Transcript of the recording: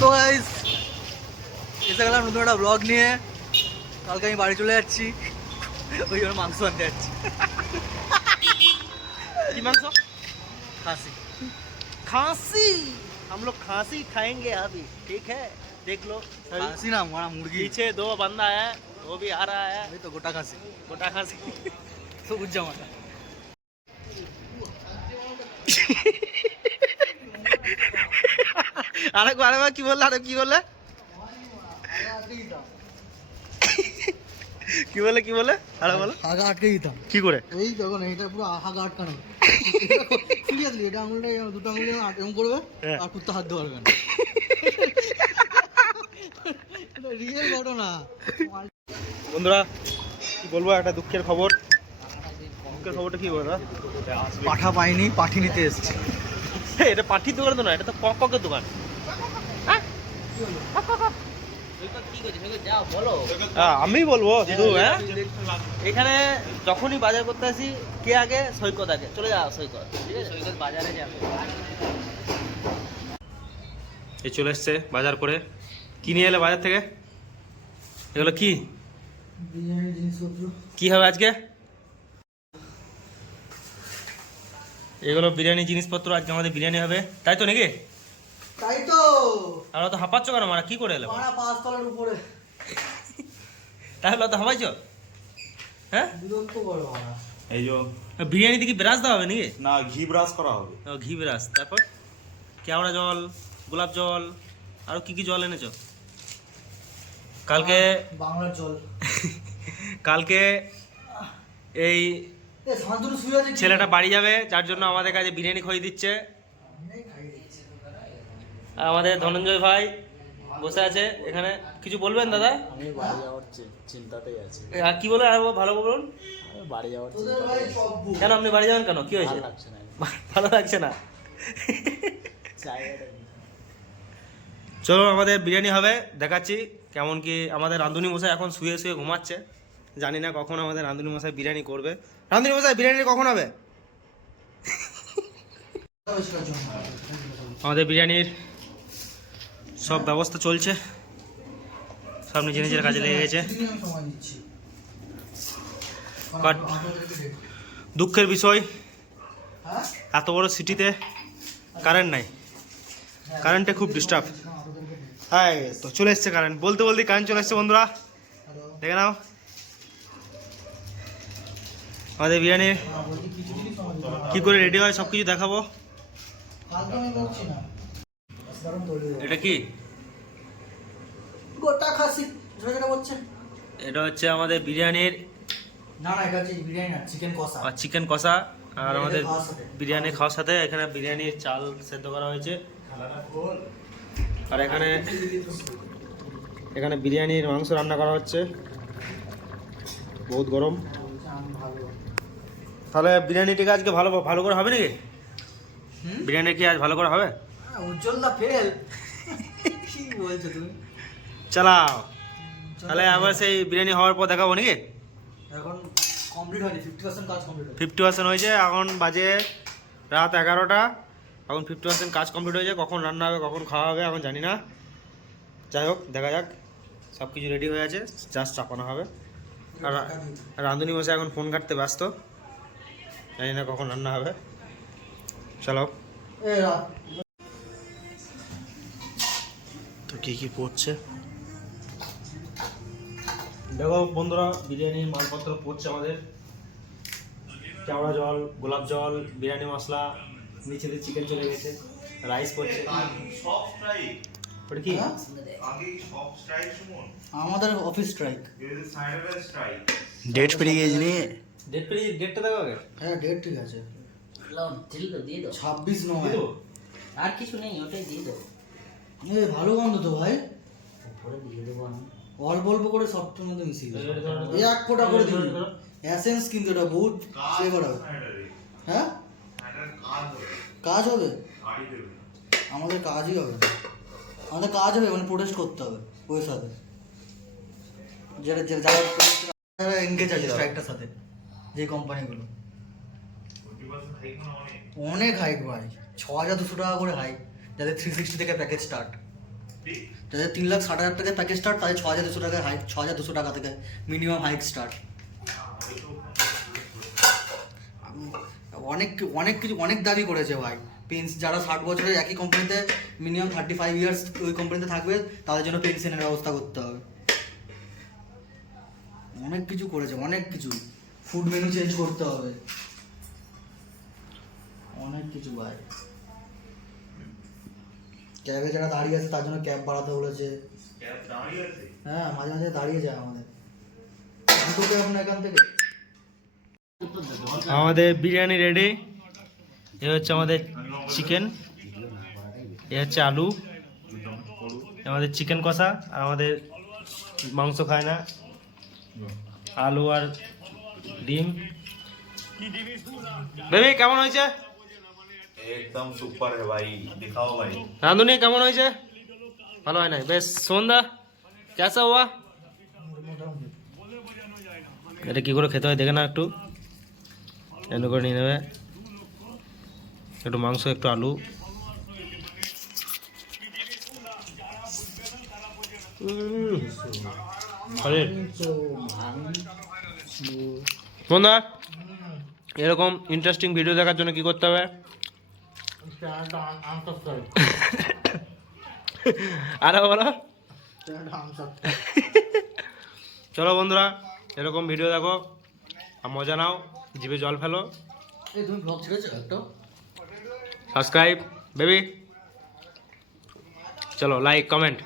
তো গাইস এসে গেলাম নতুন একটা ব্লগ নিয়ে। কালকে আমি বাড়ি চলে যাচ্ছি, ওই জন্য মাংস আনতে যাচ্ছি। কি মাংস? খাসি। खांसी। हम लोग खांसी खाएंगे अभी, ठीक है? देख लो খাসি না মারা মুরগি। पीछे दो बंदा है, वो भी आ रहा है। এই তো গোটা খাসি, गोटा खांसी। সবুজ জামাটা। আরেকবার কি বললে? আরে কি বললে? কি বলে? আরে বলো। আগা আটকে দিতাম। কি করে? এই দেখো না, এটা পুরো আগা আটকানো। সিরিয়াসলি এটা আঙুলটা দুটো আঙুল এরকম করবে আর কুত্তা হাত ধরবে না। এটা রিয়েল ঘটনা। বন্ধুরা কি বলবো, একটা দুঃখের খবর। দুঃখের খবরটা কি বলবো? পাঠা পাইনি, পাঠি নিতে এসেছি। এটা পাঠির দোকান তো না, এটা তো ককের দোকান। আমি বলবো শুধু এখানে যখনই বাজার করতে আসি, কে আগে? সৈকত আগে। চলে যাও সৈকত, সৈকত বাজারে যাবে। এই চলে এসছে বাজার করে। কি নিয়ে এলে বাজার থেকে? এগুলো কি বিরিয়ানির জিনিসপত্র। কি হবে আজকে? এগুলো বিরিয়ানি জিনিসপত্র। আজকে আমাদের বিরিয়ানি হবে, তাই তো নাকি? তাই তো। আমরা তো হাঁপাচ্ছ কেন? মারা কি করে এলো? মারা 5 তলার উপরে। তাহলে তো হাঁপাইছ? হ্যাঁ, বিরক্ত বড় মারা। এই যে বিরিয়ানিতে কি ব্রাশ দেওয়া হবে নাকি? না, ঘি ব্রাশ করা হবে। ও, ঘি ব্রাশ। তারপর কেওড়া জল, গোলাপ জল, আর কি কি জল এনেছো? কালকে বাংলার জল। কালকে এই এ শান্তনু শুয়ে আছে। ছেলেটা বাড়ি যাবে, যার জন্য আমাদের কাছে বিরিয়ানি খই দিচ্ছে। আর আমাদের ধনঞ্জয় ভাই বসে আছে এখানে। কিছু বলবেন দাদা? আমি বাড়ি যাওয়ার চিন্তাতেই আছি। আর কি বলে? আর ভালো বলুন। আমি বাড়ি যাওয়ার তোদের ভাই সব ভুল। কেন আপনি বাড়ি যাবেন কেন? কি হয়েছে? ভালো লাগছে না। ভালো লাগছে না? জায়গাটা চলো, আমাদের বিরিয়ানি হবে, দেখাচ্ছি কেমন কি। আমাদের রাঁধুনি মশাই এখন শুয়ে শুয়ে ঘুমাচ্ছে। জানি না কখন আমাদের রাঁধুনি মশাই বিরিয়ানি করবে। রাঁধুনি মশাই বিরিয়ানি কখন হবে? আমাদের বিরিয়ানির সব ব্যবস্থা চলছে, সব নিজের নিজের কাজে লেগে গেছে। বাট দুঃখের বিষয়, এত বড় সিটিতে কারেন্ট নাই। কারেন্টে খুব ডিস্টার্ব। হ্যাঁ, তো চলে এসছে কারেন্ট। বলতে বলতে কারেন্ট চলে এসছে বন্ধুরা, দেখে নাও। আমাদের বিরিয়ানি কি করে রেডি হয় সব কিছু দেখাবো। এটা কি? গোটা খাসি যেটা বলছে। এটা হচ্ছে আমাদের বিরিয়ানির না না, এটা হচ্ছে বিরিয়ানি না, চিকেন কষা। চিকেন কষা। আর আমাদের খাওয়ার সাথে। বিরিয়ানি খাওয়ার সাথে এখানে বিরিয়ানির চাল সেদ্ধ করা হয়েছে। আর এখানে বিরিয়ানির মাংস রান্না করা হচ্ছে। বহুত গরম। তাহলে বিরিয়ানিটিকে আজকে ভালো ভালো করে হবে নাকি? বিরিয়ানি কি আজ ভালো করে হবে? উজ্জ্বল দা ফেল। কি বলছো তুমি? চালাও। তাহলে আবার সেই বিরিয়ানি হওয়ার পর দেখাবো নাকি? এখন কমপ্লিট হয়নি, 50% কাজ কমপ্লিট হয়েছে। 50% হয়েছে। এখন বাজে রাত 11টা। এখন 50% কাজ কমপ্লিট হয়েছে। কখন রান্না হবে, কখন খাওয়া হবে এখন জানি না। যাই হোক, দেখা যাক। সব কিছু রেডি হয়ে আছে, জাস্ট চাপানো হবে। আর রাঁধুনি মশাই এখন ফোন কাটতে ব্যস্ত, জানি না কখন রান্না হবে। চলো। তো কি কি পড়ছে দেখো বন্ধুরা। বিরিয়ানির মালপত্র পড়ছে আমাদের। কেওড়া জল, গোলাপ জল, বিরিয়ানি মশলা, নিচে দিয়ে চিকেন চলে গেছে, রাইস পড়ছে। ওটা কি? আমাদের অফিস স্ট্রাইক। ডেট পেরিয়ে গেছে নি। ডেটটা দেখো আগে। হ্যাঁ, ডেট ঠিক আছে। দিয়ে দাও 26/9। আর কিছু নেই, ওটাই দিয়ে দাও। ভালো গন্ধ তো ভাই। উপরে দিয়ে দেবো আমি। অল্প অল্প করে সফটের মধ্যে মিশিয়ে দেবো। এই 1 ফোঁটা করে দিবি। এসেন্স কিন্তু এটা বহুত ফ্লেভার হবে। হ্যাঁ, কাজ হবে। আমাদের কাজই হবে, আমাদের কাজ হবে, মানে প্রোটেস্ট করতে হবে ওর সাথে, যারা এনগেজ আছে স্ট্রাইকটার সাথে, যে কোম্পানিগুলো। অনেক হাইক ভাই, 6200 টাকা করে হাইক, যাদের 360 থেকে প্যাকেজ স্টার্ট। যাদের 3,60,000 টাকায় প্যাকেজ স্টার্ট, তাদের 6,200 টাকায় হাইক, 6,200 টাকা থেকে মিনিমাম হাইক স্টার্ট। অনেক অনেক কিছু অনেক দাবি করেছে ভাই। যারা 60 বছরের একই কোম্পানিতে মিনিমাম 35 ইয়ার্স ওই কোম্পানিতে থাকবে, তাদের জন্য পেনশনের ব্যবস্থা করতে হবে। অনেক কিছু করেছে, অনেক কিছু। ফুড মেনু চেঞ্জ করতে হবে, অনেক কিছু ভাই। ক্যাবে যারা দাঁড়িয়ে আছে তার জন্য ক্যাব বাড়াতে বলেছে। হ্যাঁ, মাঝে মাঝে দাঁড়িয়ে যায় আমাদের। দুটো ক্যাব না এখান থেকে। আমাদের বিরিয়ানি রেডি। এ হচ্ছে আমাদের চিকেন, এ হচ্ছে আলু, আমাদের চিকেন কষা। আর আমাদের মাংস খায় না, আলু আর ডিম। বেবি কেমন হয়েছে? एकदम सुपर है भाई, दिखाओ भाई। রাঁধুনি কেমন হয়েছে? ভালো হয় নাই? বেশ। সন্ধ্যা কেসা হওয়া? এটা কি করে খেতে হয় দেখে না, একটু এনে করে নিয়ে নেবে। একটু মাংস, একটু আলু। বন্ধুরা, এরকম ইন্টারেস্টিং ভিডিও দেখার জন্য কি করতে হবে? আরে বলো। চলো বন্ধুরা, এরকম ভিডিও দেখো আর মজা নাও, জিভে জল ফেলো। এই তুমি ব্লগ ছেড়েছো একটা? সাবস্ক্রাইব বেবি, চলো লাইক কমেন্ট।